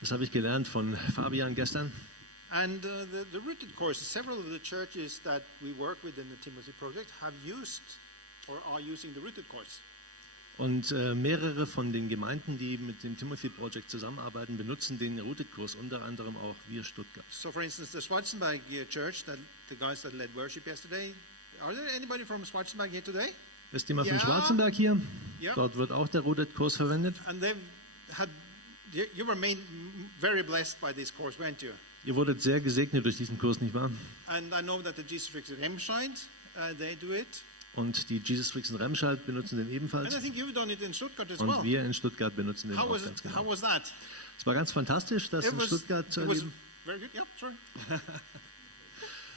Das habe ich gelernt von Fabian gestern. And the rooted course, several of the churches that we work with in the Timothy Project have used or are using the rooted course. Und mehrere von den Gemeinden, die mit dem Timothy Project zusammenarbeiten, benutzen den Rooted-Kurs, unter anderem auch wir Stuttgart. So for instance, the Schwarzenberg Church, the guys that led worship yesterday, are there anybody from Schwarzenberg here today? Ist jemand von Schwarzenberg hier? Yeah. Dort wird auch der Rooted-Kurs verwendet. And you were very blessed by this course, weren't you? Ihr wurdet sehr gesegnet durch diesen Kurs, nicht wahr? And I know that the Jesus Freaks in Remscheid, they do it. Und die Jesus Freaks in Remscheid benutzen den ebenfalls. And I think you've done it in Stuttgart as Und well. wir in Stuttgart benutzen den auch ganz genau. How was that? Es war ganz fantastisch, das in Stuttgart zu erleben. Very good. Yeah, sorry.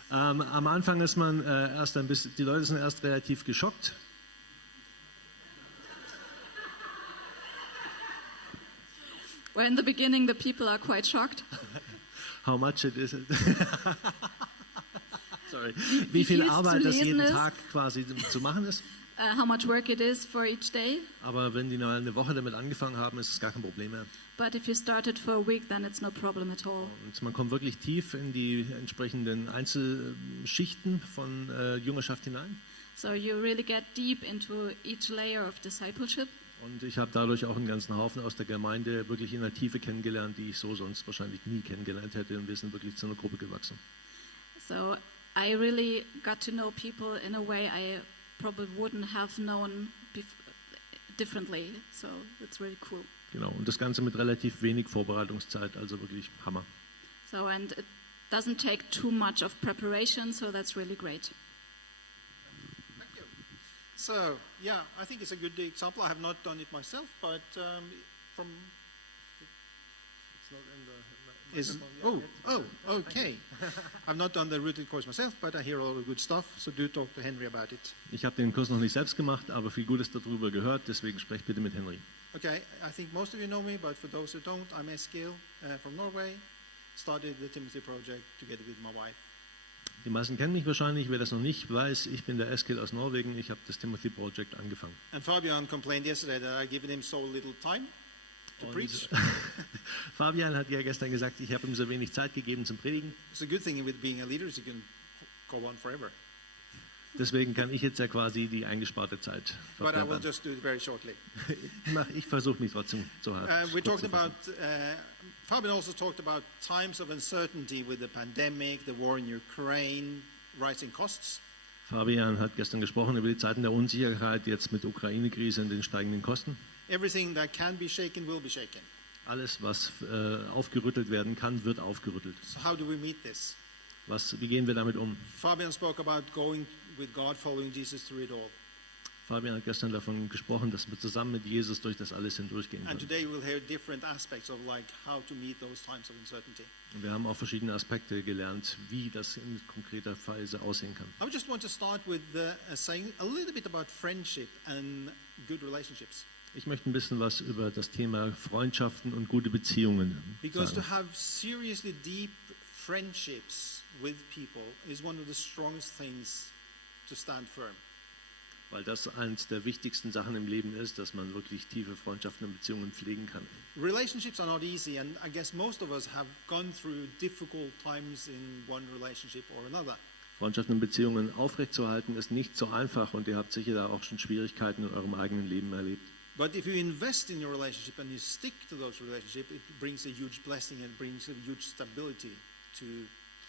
Am Anfang ist man erst ein bisschen, die Leute sind erst relativ geschockt. Well, in the beginning, the people are quite shocked. How much it is? Sorry. Wie viel Arbeit das jeden Tag quasi zu machen ist. How much work it is for each day. Aber wenn die eine Woche damit angefangen haben, ist es gar kein Problem mehr. But if you started for a week, then it's no problem at all. Und man kommt wirklich tief in die entsprechenden Einzelschichten von Jüngerschaft hinein. So you really get deep into each layer of discipleship. Und ich habe dadurch auch einen ganzen Haufen aus der Gemeinde wirklich in der Tiefe kennengelernt, die ich so sonst wahrscheinlich nie kennengelernt hätte. Und wir sind wirklich zu einer Gruppe gewachsen. So I really got to know people in a way I probably wouldn't have known differently. So it's really cool. Genau, und das Ganze mit relativ wenig Vorbereitungszeit, also wirklich Hammer. So and it doesn't take too much of preparation, so that's really great. So, yeah, I think it's a good example. I have not done it myself, but from... It's not in the... okay. I've not done the rooted course myself, but I hear all the good stuff, so do talk to Henry about it. Ich habe den Kurs noch nicht selbst gemacht, aber viel Gutes darüber gehört, deswegen sprecht bitte mit Henry. Okay, I think most of you know me, but for those who don't, I'm Eskil from Norway. Started the Timothy Project together with my wife. Die meisten kennen mich wahrscheinlich, wer das noch nicht weiß, ich bin der Eskil aus Norwegen, ich habe das Timothy Project angefangen. And Fabian complained yesterday that I'd given him so little time to preach. Fabian hat ja gestern gesagt, ich habe ihm so wenig Zeit gegeben zum Predigen. It's a good thing with being a leader is you can go on forever. Deswegen kann ich jetzt ja quasi die eingesparte Zeit But I will just do it very shortly. Ich versuche mich trotzdem zu halten. We talked about, Fabian also talked about times of uncertainty with the pandemic, the war in Ukraine, rising costs. Fabian hat gestern gesprochen über die Zeiten der Unsicherheit, jetzt mit Ukraine-Krise und den steigenden Kosten. Everything that can be shaken will be shaken. Alles, was aufgerüttelt werden kann, wird aufgerüttelt. So how do we meet this? Wie gehen wir damit um? Fabian spoke about going with God, following Jesus through it all. Fabian hat gestern davon gesprochen, dass wir zusammen mit Jesus durch das alles hindurchgehen können. And today we'll hear different aspects of like how to meet those times of uncertainty. Und wir haben auch verschiedene Aspekte gelernt, wie das in konkreter Weise aussehen kann. I just want to start with saying a little bit about friendship and good relationships. Ich möchte ein bisschen was über das Thema Freundschaften und gute Beziehungen Because sagen. to have seriously deep friendships with people is one of the strongest things to stand firm. Weil das eines der wichtigsten Sachen im Leben ist, dass man wirklich tiefe Freundschaften und Beziehungen pflegen kann. Relationships are not easy, and I guess most of us have gone through difficult times in one relationship or another. Freundschaften und Beziehungen aufrechtzuerhalten ist nicht so einfach und ihr habt sicher da auch schon Schwierigkeiten in eurem eigenen Leben erlebt. But if you invest in your relationship and you stick to those relationships, it brings a huge blessing and brings a huge stability to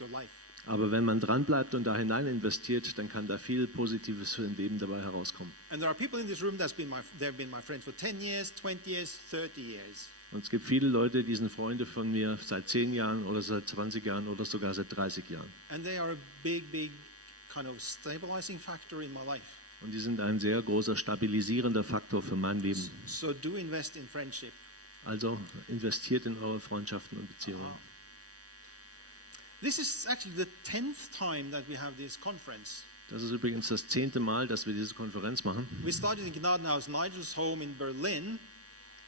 your life. Aber wenn man dran bleibt und da hinein investiert, dann kann da viel Positives für ein Leben dabei herauskommen. And there are people in this room they've been my friends for 10 years, 20 years, 30 years. Und es gibt viele Leute, die sind Freunde von mir seit 10 Jahren oder seit 20 Jahren oder sogar seit 30 Jahren. And they are a big kind of stabilizing factor in my life. Und die sind ein sehr großer stabilisierender Faktor für mein Leben. So do invest in friendship. Also investiert in eure Freundschaften und Beziehungen. This is actually the 10th time that we have this conference. Das ist übrigens das 10. Mal, dass wir diese Konferenz machen. We started in Gnadenhaus Nigel's home in Berlin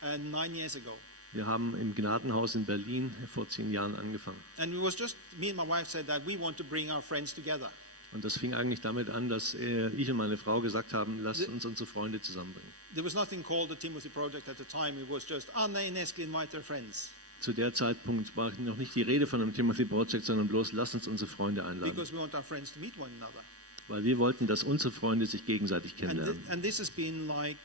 9 years ago. Wir haben im Gnadenhaus in Berlin vor 10 Jahren angefangen. And it was just me and my wife said that we want to bring our friends together. Und das fing eigentlich damit an, dass ich und meine Frau gesagt haben, lasst uns unsere Freunde zusammenbringen. there was nothing called the Timothy Project at the time. It was just, Anne and Eskil invite their friends. Zu der Zeitpunkt war noch nicht die Rede von einem Timothy Project, sondern bloß, lass uns unsere Freunde einladen. Because we want our friends to meet one another. Weil wir wollten, dass unsere Freunde sich gegenseitig kennenlernen. And this has been like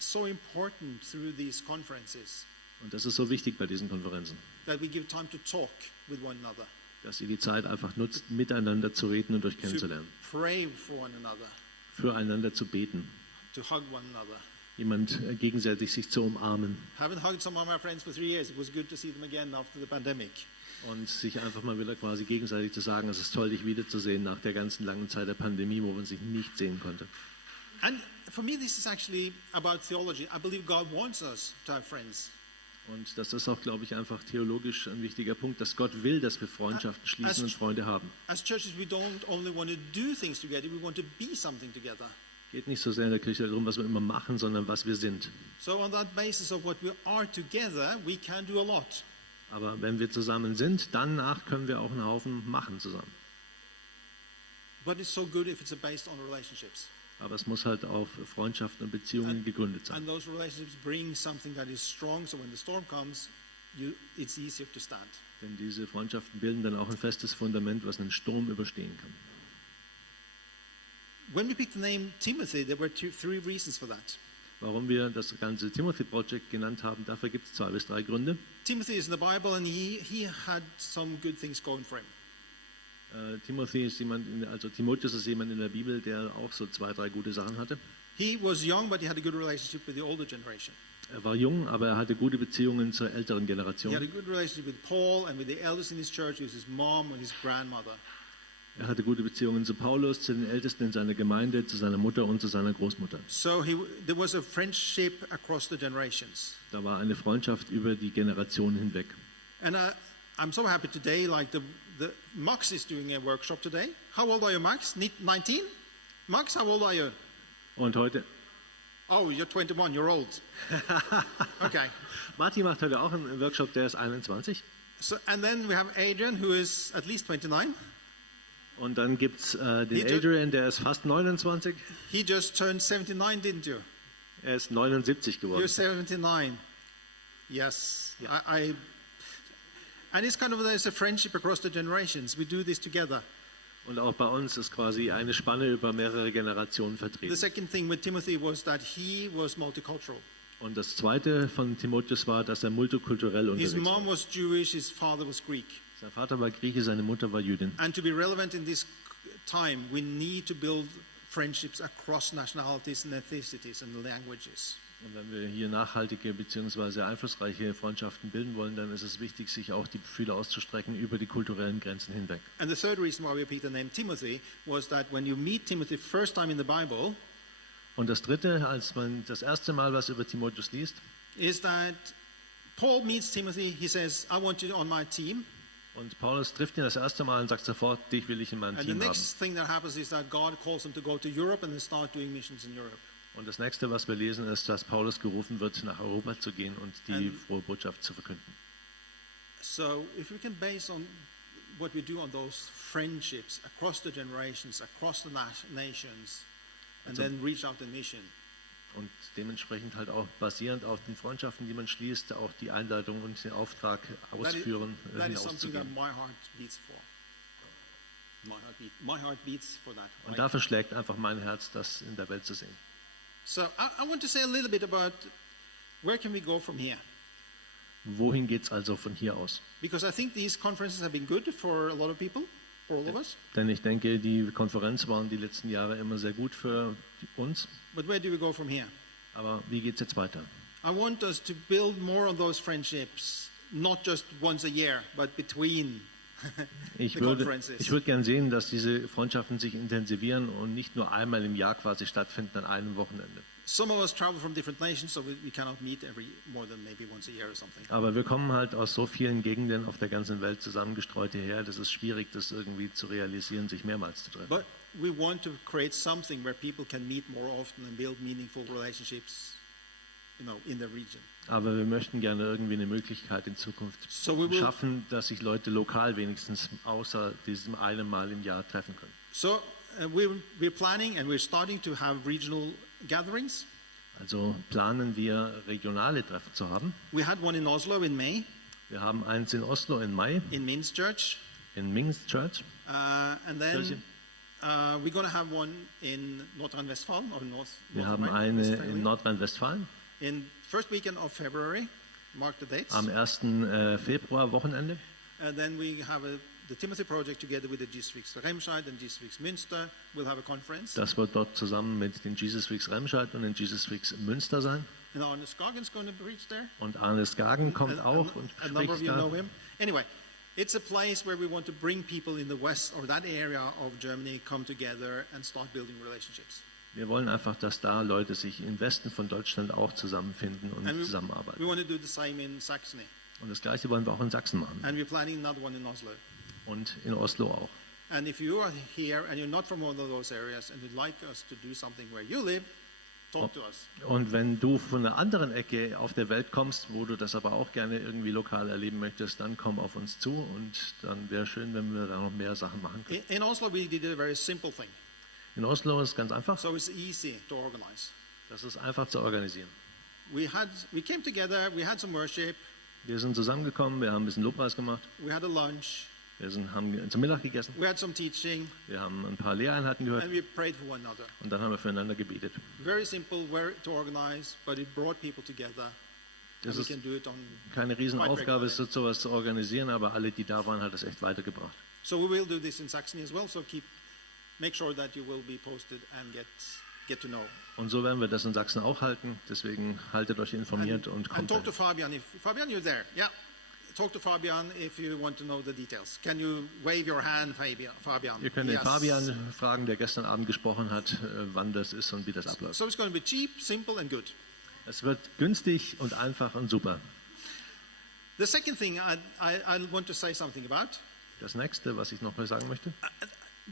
so important through these conferences. Und das ist so wichtig bei diesen Konferenzen. That we give time to talk with one another. Dass ihr die Zeit einfach nutzt, miteinander zu reden und euch kennenzulernen. To pray for one another. Füreinander zu beten. To hug one another. Jemand gegenseitig sich zu umarmen. Haven't hugged some of my friends for 3 years. It was good to see them again after the pandemic. Und sich einfach mal wieder quasi gegenseitig zu sagen, es ist toll, dich wiederzusehen nach der ganzen langen Zeit der Pandemie, wo man sich nicht sehen konnte. And for me, this is actually about theology. I believe God wants us to have friends. Und das ist auch, glaube ich, einfach theologisch ein wichtiger Punkt, dass Gott will, dass wir Freundschaften schließen und Freunde haben. As churches, we don't only want to do things together, we want to be something together. Geht nicht so sehr in der Kirche darum, was wir immer machen, sondern was wir sind. So on that basis of what we are together, we can do a lot. Aber wenn wir zusammen sind, danach können wir auch einen Haufen machen zusammen. But it's so good if it's based on relationships. Aber es muss halt auf Freundschaften und Beziehungen gegründet sein. And those relationships bring something that is strong, so when the storm comes, it's easier to stand. Denn diese Freundschaften bilden dann auch ein festes Fundament, was einen Sturm überstehen kann. When we picked the name Timothy, there were three reasons for that. Warum wir das ganze Timothy Project genannt haben, dafür gibt es 2 bis 3 Gründe. Timothy is in the Bible and he had some good things going for him. Timotheus ist jemand in der Bibel, der auch so 2, 3 gute Sachen hatte. He was young, but he had a good relationship with the older generation. Er war jung, aber er hatte gute Beziehungen zur älteren He had a Generation. good relationship with Paul and with the elders in his church, with his mom and his grandmother. Er hatte gute Beziehungen zu Paulus, zu den Ältesten in seiner Gemeinde, zu seiner Mutter und zu seiner Großmutter. So there was a friendship across the generations. Da war eine Freundschaft über die Generationen hinweg. And I'm so happy today, like the Max is doing a workshop today. How old are you, Max? 19? Max, how old are you? Und heute, Oh, you're 21, you're old. Okay. Martin macht heute auch einen Workshop, der ist 21. So, and then we have Adrian, who is at least 29. Und dann gibt es den Adrian, der ist fast 29. He just turned 79, didn't you? Er ist 79 geworden. You're 79. Yes. Yeah. And it's kind of, there's a friendship across the generations. We do this together. Und auch bei uns ist quasi eine Spanne über mehrere Generationen The vertreten. second thing with Timothy was that he was multicultural. Und das Zweite von Timotheus war, dass er multikulturell His unterwegs war. mom was Jewish, his father was Greek. Sein Vater war Grieche, seine Mutter war Jüdin. And to be relevant in this time, we need to build friendships across nationalities and ethnicities and languages. Und wenn wir hier nachhaltige bzw. einflussreiche Freundschaften bilden wollen, dann ist es wichtig, sich auch die Fühler auszustrecken über die kulturellen Grenzen hinweg. And the third reason why we picked the name Timothy was that when you meet Timothy first time in the Bible, Und das Dritte, als man das erste Mal was über Timotheus liest, is that Paul meets Timothy, he says, I want you on my team. und Paulus trifft ihn das erste Mal und sagt sofort, dich will ich in meinem And the Team haben. next thing that happens is that God calls him to go to Europe and then start doing missions in Europe. Und das nächste, was wir lesen, ist, dass Paulus gerufen wird, nach Europa zu gehen und die frohe Botschaft zu verkünden. So if we can base on what we do on those friendships across the generations, across the nations, and then reach out in mission. Und dementsprechend halt auch basierend auf den Freundschaften, die man schließt, auch die Einladung und den Auftrag ausführen, That is something that hinauszugehen. my heart beats for. My heart beats for that. Und dafür schlägt einfach mein Herz, das in der Welt zu sehen. So I want to say a little bit about where can we go from here? Wohin geht es also von hier aus? Because I think these conferences have been good for a lot of people, for all of us. Denn ich denke, die Konferenz waren die letzten Jahre immer sehr gut für uns. But where do we go from here? Aber wie geht es jetzt weiter? I want us to build more on those friendships, not just once a year, but between Ich the würde conferences. gern sehen, dass diese Freundschaften sich intensivieren und nicht nur einmal im Jahr quasi stattfinden an einem Wochenende. Some of us travel from different nations, so we cannot meet more than maybe once a year or something. Aber wir kommen halt aus so vielen Gegenden auf der ganzen Welt zusammengestreut hierher. Das ist schwierig, das irgendwie zu realisieren, sich mehrmals zu treffen. But we want to create something where people can meet more often and build meaningful relationships, in the region. Aber wir möchten gerne irgendwie eine Möglichkeit in Zukunft So we will- schaffen, dass sich Leute lokal wenigstens außer diesem einen Mal im Jahr treffen können. So we're planning and we're starting to have regional gatherings. Also planen wir regionale Treffen zu haben. We had one in Oslo in May, Wir haben eins in Oslo im Mai, in Minsk Church, in Minsk Church. and then Kirche. we're going to have one in Nordrhein-Westfalen or Wir haben eine in Nordrhein-Westfalen in first weekend of February. Mark the dates. am 1. Februar Wochenende. And then we have the Timothy Project together with the Jesus Weeks Remscheid and Jesus Weeks Münster. We'll have a conference. Das wird dort zusammen mit den Jesus Weeks Remscheid und den Jesus Weeks Münster sein. And Arne Skagen's going to preach there. Und Arne Skagen kommt auch und A number of spricht you know da. him. Anyway, it's a place where we want to bring people in the west or that area of Germany come together and start building relationships. Wir wollen einfach, dass da Leute sich im Westen von Deutschland auch zusammenfinden und And we zusammenarbeiten. want to do the same in Saxony. Und das Gleiche wollen wir auch in Sachsen machen And we're planning another one in Oslo. und in Oslo auch. And if you are here and you're not from one of those areas and you'd like us to do something where you live, talk to us. Und wenn du von einer anderen Ecke auf der Welt kommst, wo du das aber auch gerne irgendwie lokal erleben möchtest, dann komm auf uns zu und dann wäre schön, wenn wir da noch mehr Sachen machen können. In Oslo, we did a very simple thing. In Oslo ist es ganz einfach, So it's easy to organize. das ist einfach zu organisieren. We came together, we had some worship, Wir sind zusammengekommen, wir haben ein bisschen Lobpreis gemacht, we had a lunch, haben zum Mittag gegessen, we had some teaching, wir haben ein paar Lehreinheiten gehört and we prayed for one another. und dann haben wir füreinander gebetet. Very simple, very to organize, but it brought people together. Das And we ist can do it on. keine Riesenaufgabe, ist sowas zu organisieren, aber alle, die da waren, hat es echt weitergebracht. So we will do this in Saxony as well. So make sure that you will be posted and get to know. Und so werden wir das in Sachsen auch halten, deswegen haltet euch informiert und And kommt talk to dahin. Fabian. If Fabian, you're there. Yeah. Talk to Fabian if you want to know the details. Can you wave your hand, Fabian? Ihr könnt den Yes. Fabian fragen, der gestern Abend gesprochen hat, wann das ist und wie das abläuft. So it's going to be cheap, simple, and good. Es wird günstig und einfach und super. The second thing I want to say something about. Das nächste, was ich noch mal sagen möchte,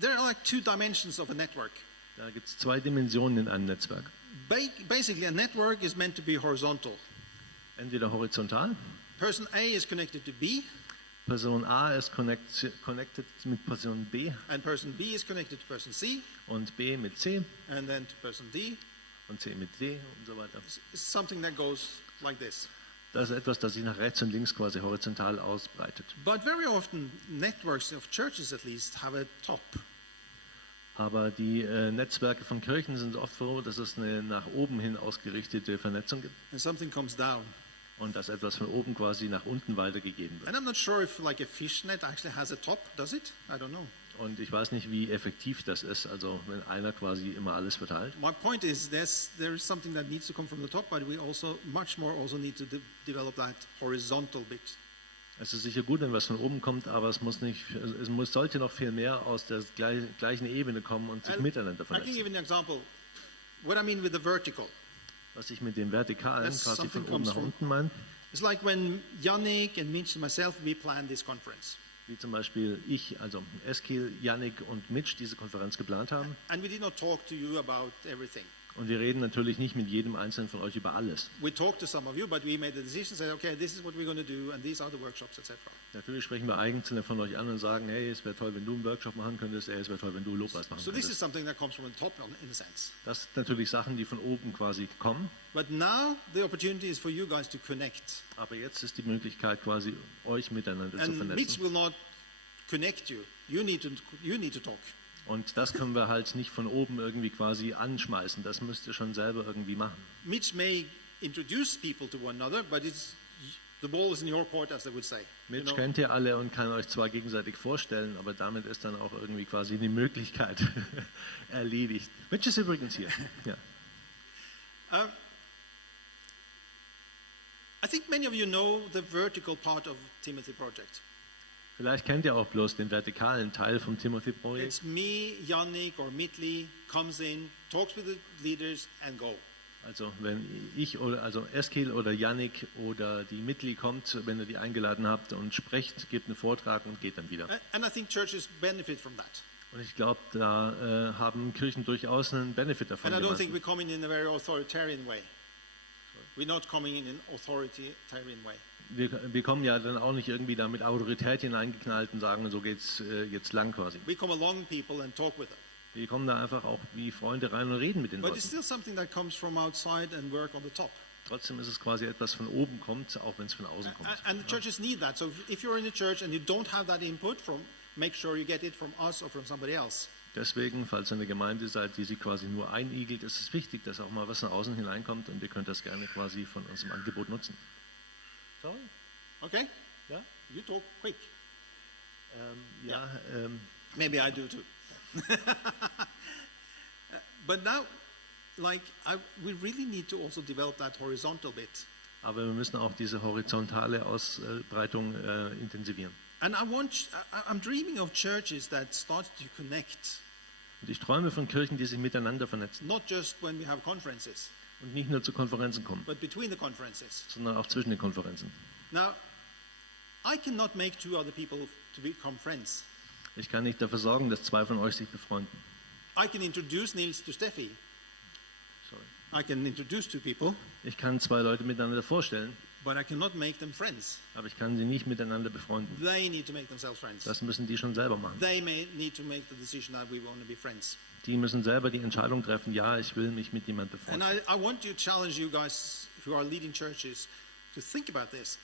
There are like two dimensions of a network. da gibt es zwei Dimensionen in einem Netzwerk. Basically, a network is meant to be horizontal. Entweder horizontal, Person A is connected to B, Person A ist connected mit Person B and person B is connected to person C, und B mit C and then to person D. und C mit D und so weiter. It's something that goes like this. Das ist etwas, das sich nach rechts und links quasi horizontal ausbreitet. But very often, networks of churches at least have a top. Aber die Netzwerke von Kirchen sind oft so, dass es eine nach oben hin ausgerichtete Vernetzung gibt And something comes down. und dass etwas von oben quasi nach unten weitergegeben wird. And I'm not sure if like a fishnet actually has a top, does it? I don't know. Und ich weiß nicht, wie effektiv das ist, also wenn einer quasi immer alles verteilt. My point is there is something that needs to come from the top, but we also much more also need to develop that horizontal bit. Es ist sicher gut, wenn was von oben kommt, aber sollte noch viel mehr aus der gleichen Ebene kommen und sich miteinander I can give vernetzen. an example. What I mean with the vertical. Was ich mit dem Vertikalen That's quasi von something oben comes nach from- unten meine, It's like when Yannick and Mitch and myself, we planned this conference. wie zum Beispiel ich, also Eskil, Yannick und Mitch diese Konferenz geplant haben. And we did not talk to you about everything. Und wir reden natürlich nicht mit jedem Einzelnen von euch über alles. We talked to some of you, but we made the decision, said, okay, this is what we're going to do, and these are the workshops, etc. Natürlich sprechen wir Einzelne von euch an und sagen, hey, es wäre toll, wenn du einen Workshop machen könntest, es wäre toll, wenn du Lobpreis machen So this is könntest. something that comes from the top in a sense. Das sind natürlich Sachen, die von oben quasi kommen. But now the opportunity is for you guys to connect. Aber jetzt ist die Möglichkeit quasi, euch miteinander zu And Mitch vernetzen. will not connect you. You need to talk. Und das können wir halt nicht von oben irgendwie quasi anschmeißen. Das müsst ihr schon selber irgendwie machen. Mitch may introduce people to one another, but the ball is in your court, as they would say. Mitch kennt ihr alle und kann euch zwar gegenseitig vorstellen, aber damit ist dann auch irgendwie quasi die Möglichkeit erledigt. Mitch ist übrigens hier. Ja. I think many of you know the vertical part of Timothy Project. Vielleicht kennt ihr auch bloß den vertikalen Teil vom Timothy-Projekt. It's me, Yannick, or Mitli comes in, talks with the leaders, and go. Also wenn also Eskil oder Yannick oder die Mitli kommt, wenn ihr die eingeladen habt und sprecht, gebt einen Vortrag und geht dann wieder. And I think churches benefit from that. Und ich glaube, da haben Kirchen durchaus einen Benefit davon. And I don't think gemacht. we're coming in a very authoritarian way. We're not coming in an authoritarian way. Wir kommen ja dann auch nicht irgendwie da mit Autorität hineingeknallt und sagen, so geht's jetzt lang quasi. We come along people and talk with them. Die kommen da einfach auch wie Freunde rein und reden mit den But it's Leuten. still something that comes from outside and work on the top. Trotzdem ist es quasi etwas von oben kommt, auch wenn es von außen kommt. And the churches need that. So if you're in a church and you don't have that input, make sure you get it from us or from somebody else. Deswegen, falls ihr eine Gemeinde seid, die sich quasi nur einigelt, ist es wichtig, dass auch mal was nach außen hineinkommt und ihr könnt das gerne quasi von unserem Angebot nutzen. Sorry? Okay? Ja? You talk quick. Ja, Maybe I do too. But now, we really need to also develop that horizontal bit. aber wir müssen auch diese horizontale Ausbreitung intensivieren. And I'm dreaming of churches that start to connect, Und ich träume von Kirchen, die sich miteinander vernetzen not just when we have conferences, und nicht nur zu Konferenzen kommen, but between the conferences. sondern auch zwischen den Konferenzen. Now, I cannot make two other people to become friends. Ich kann nicht dafür sorgen, dass zwei von euch sich befreunden. I can introduce Niels to Steffi. Sorry. I can introduce two people, Ich kann zwei Leute miteinander vorstellen, but I cannot make them friends. aber ich kann sie nicht miteinander befreunden. They need to make themselves friends. Das müssen die schon selber machen. They may need to make the decision that we want to be friends. Die müssen selber die Entscheidung treffen, ja, ich will mich mit jemandem And befreunden. I want to challenge you guys who are leading churches to think about this.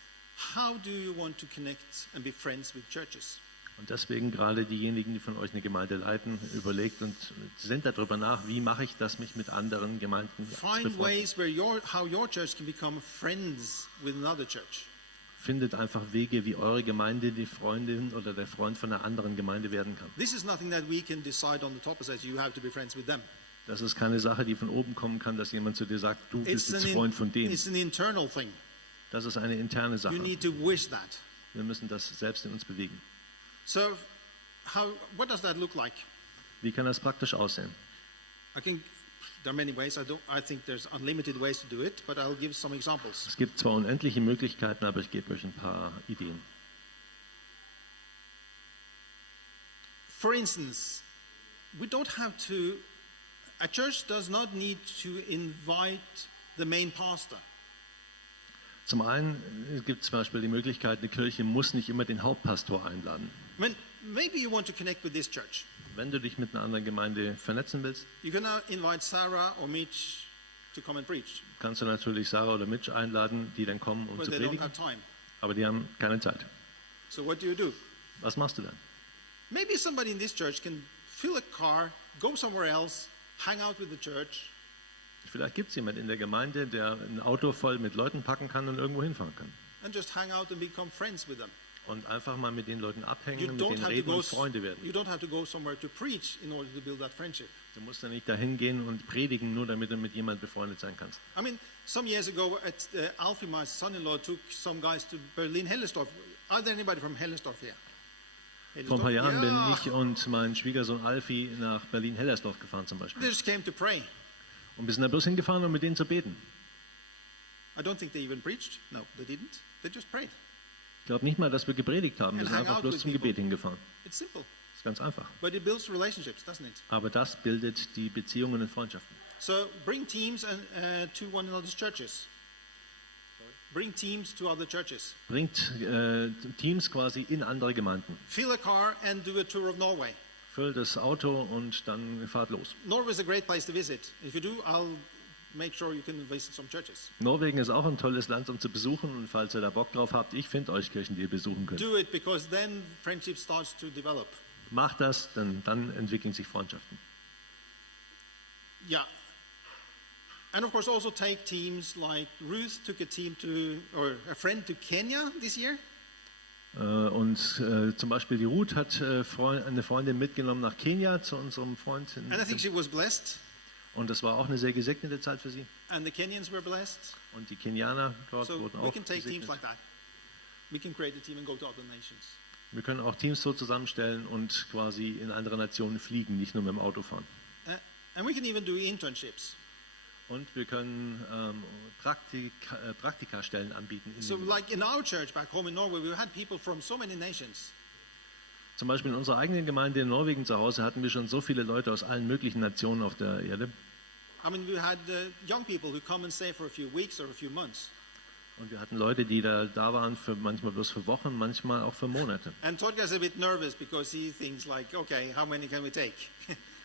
How do you want to connect and be friends with churches? Und deswegen gerade diejenigen, die von euch eine Gemeinde leiten, überlegt und sind darüber nach, wie mache ich das, mich mit anderen Gemeinden zu Find befreunden. ways how your church can become friends with another church. Findet einfach Wege, wie eure Gemeinde die Freundin oder der Freund von einer anderen Gemeinde werden kann. This is nothing that we can decide on the top and says you have to be friends with them. Das ist keine Sache, die von oben kommen kann, dass jemand zu dir sagt, du bist jetzt Freund von denen. It's an internal thing. Das ist eine interne You Sache. need to wish that. Wir müssen das selbst in uns bewegen. So, what does that look like? Wie kann das praktisch aussehen? There are many ways. I think there's unlimited ways to do it, but I'll give some examples. Es gibt zwar unendliche Möglichkeiten, aber ich gebe euch ein paar Ideen. For instance, a church does not need to invite the main pastor. Zum einen gibt es zum Beispiel die Möglichkeit, eine Kirche muss nicht immer den Hauptpastor einladen. Maybe you want to connect with this church. Wenn du dich mit einer anderen Gemeinde vernetzen willst, You can now invite Sarah or Mitch to come and preach, kannst du natürlich Sarah oder Mitch einladen, die dann kommen, um but zu they don't predigen, have time. aber die haben keine Zeit. So what do? Was machst du dann? Maybe somebody in this church can fill a car, go somewhere else, hang out with the church, Vielleicht gibt es jemanden in der Gemeinde, der ein Auto voll mit Leuten packen kann und irgendwo hinfahren kann. and just hang out and become friends with them. Und einfach mal mit den Leuten abhängen, You mit don't denen have to reden go. und Freunde werden. You don't have to go somewhere to preach in order to build that friendship. Du musst ja nicht dahin gehen und predigen, nur damit du mit jemandem befreundet sein kannst. I mean, some years ago, Alfie, my son-in-law, took some guys to Berlin-Hellersdorf. Are there anybody from Hellersdorf here? Vor ein paar Jahren bin Yeah. ich und mein Schwiegersohn Alfie nach Berlin-Hellersdorf gefahren zum They Beispiel. just came to pray. Und wir sind da bloß hingefahren, um mit denen zu beten. I don't think they even preached. No, they didn't. They just prayed. Ich glaube nicht mal, dass wir gepredigt haben. Wir And sind hang einfach out bloß with zum people. Gebet hingefahren. It's simple, Das ist ganz einfach. but it builds relationships, doesn't it? Aber das bildet die Beziehungen und Freundschaften. So bring teams to one another's churches. Bring teams to other churches. Bringt Teams quasi in andere Gemeinden. Fill a car and do a tour of Norway. Füllt das Auto und dann fahrt los. Norway is a great place to visit. If you do, I'll make sure you can visit some churches. Norwegen ist auch ein tolles Land, um zu besuchen. Und falls ihr da Bock drauf habt, ich finde euch Kirchen, die ihr besuchen könnt. Do it because then friendship starts to develop. Macht das, denn dann entwickeln sich Freundschaften. Yeah. And of course also take teams like Ruth took a friend to Kenya this year. Und zum Beispiel die Ruth hat eine Freundin mitgenommen nach Kenia zu unserem Freund. And I think she was blessed. Und das war auch eine sehr gesegnete Zeit für sie. And the Kenyans were blessed. Und die Kenianer dort So wurden we auch can take teams gesegnet. like that. We can create a team and go to other nations. Wir können auch Teams so zusammenstellen und quasi in andere Nationen fliegen, nicht nur mit dem Auto fahren. And we can even do internships. Und wir können Praktikastellen anbieten. So like in our church back home in Norway, we had people from so many nations. Zum Beispiel in unserer eigenen Gemeinde in Norwegen zu Hause hatten wir schon so viele Leute aus allen möglichen Nationen auf der Erde. I mean, we had young people who come and stay for a few weeks or a few months. Und wir hatten Leute, die da waren, manchmal bloß für Wochen, manchmal auch für Monate. And Todgar's a bit nervous because he thinks like, okay, how many can we take?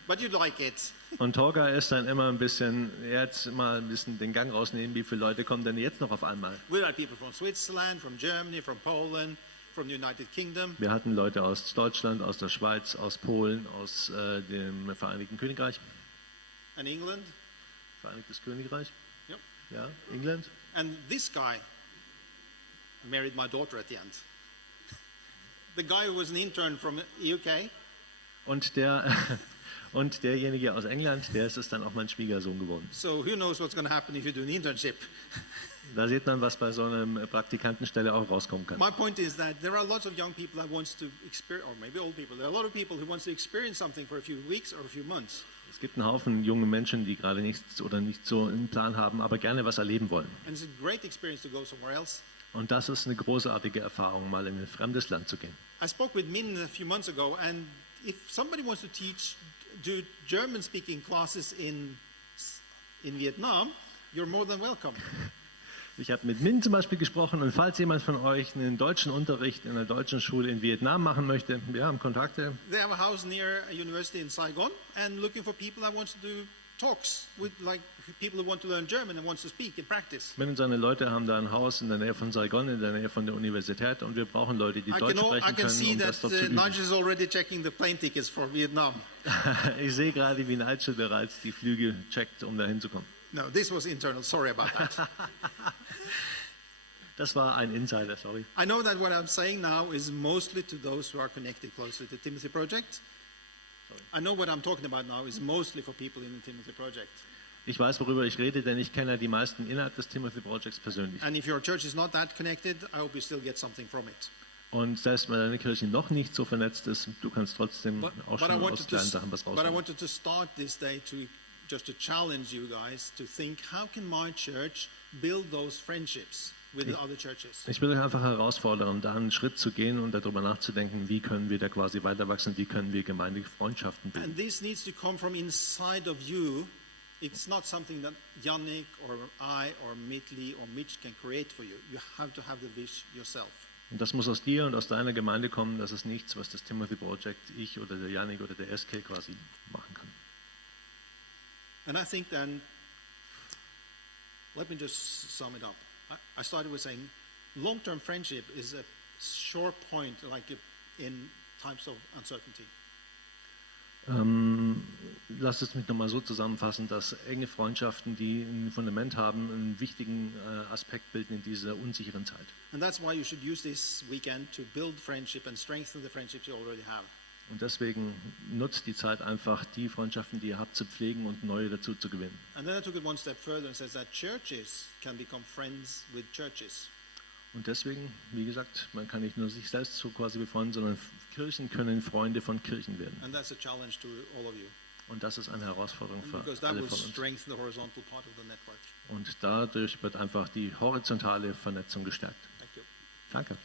but you'd like it. Und Torga ist dann immer ein bisschen, jetzt mal ein bisschen den Gang rausnehmen, wie viele Leute kommen denn jetzt noch auf einmal? We had people from Switzerland, from Germany, from Poland, from the United Kingdom. Wir hatten Leute aus Deutschland, aus der Schweiz, aus Polen, aus dem Vereinigten Königreich. And England. Vereinigtes Königreich? Yep. Ja, England. And this guy married my daughter at the end. The guy who was an intern from UK. Und derjenige aus England, der ist es dann auch mein Schwiegersohn geworden. So who knows what's going to happen if you do an internship? Da sieht man, was bei so einer Praktikantenstelle auch rauskommen kann. My point is that there are lots of young people that wants to experience, or maybe old people. There are a lot of people who wants to experience something for a few weeks or a few months. Es gibt einen Haufen junge Menschen, die gerade nichts oder nicht so einen Plan haben, aber gerne was erleben wollen. And it's a great experience to go somewhere else. Und das ist eine großartige Erfahrung, mal in ein fremdes Land zu gehen. I spoke with Min a few months ago, and if somebody wants to do German-speaking classes in Vietnam, you're more than welcome. Ich habe mit Min zum Beispiel gesprochen und falls jemand von euch einen deutschen Unterricht in einer deutschen Schule in Vietnam machen möchte, wir haben Kontakte. They have a house near a university in Saigon and looking for people that wants to do talks with like people who want to learn German and wants to speak and practice. Min und seine Leute haben da ein Haus in der Nähe von Saigon, in der Nähe von der Universität und wir brauchen Leute, die Deutsch sprechen können, um das dort zu üben. Nigel is already checking the plane tickets for Vietnam. Ich sehe gerade, wie Nigel bereits die Flüge checkt, um da hinzukommen. No, this was internal. Sorry about that. Das war ein Insider, sorry. I know that what I'm saying now is mostly to those who are connected closely to the Timothy Project. I know what I'm talking about now is mostly for people in the Timothy Project. Ich weiß, worüber ich rede, denn ich kenne die meisten innerhalb des Timothy Projects persönlich. And if your church is not that connected, I hope you still get something from it. Und selbst wenn deine Kirche noch nicht so vernetzt ist, du kannst trotzdem auch schon aus kleinen Sachen was But I rausholen. wanted to start this day just to challenge you guys to think, how can my church build those friendships with the other churches? Ich will euch einfach herausfordern, da einen Schritt zu gehen und darüber nachzudenken, wie können wir da quasi weiter wachsen, wie können wir Gemeindefreundschaften bilden. And this needs to come from inside of you. It's not something that Yannick or I or Mitli or Mitch can create for you. You have to have the vision yourself. Und das muss aus dir und aus deiner Gemeinde kommen, das ist nichts, was das Timothy Project, ich oder der Yannick oder der Eskil quasi machen kann. And I think then, let me just sum it up. I started with saying long-term friendship is a short point like in times of uncertainty. Lass es mich nochmal so zusammenfassen, dass enge Freundschaften, die ein Fundament haben, einen wichtigen Aspekt bilden in dieser unsicheren Zeit. And that's why you should use this weekend to build friendship and strengthen the friendships you already have. Und deswegen nutzt die Zeit einfach, die Freundschaften, die ihr habt, zu pflegen und neue dazu zu gewinnen. And then I took it one step further and says that churches can become friends with churches. Und deswegen, wie gesagt, man kann nicht nur sich selbst so quasi befreunden, sondern Kirchen können Freunde von Kirchen werden. And that's a challenge to all of you. Und das ist eine Herausforderung für Because that alle will von uns. strengthen the horizontal part of the network. Und dadurch wird einfach die horizontale Vernetzung gestärkt. Thank you. Danke.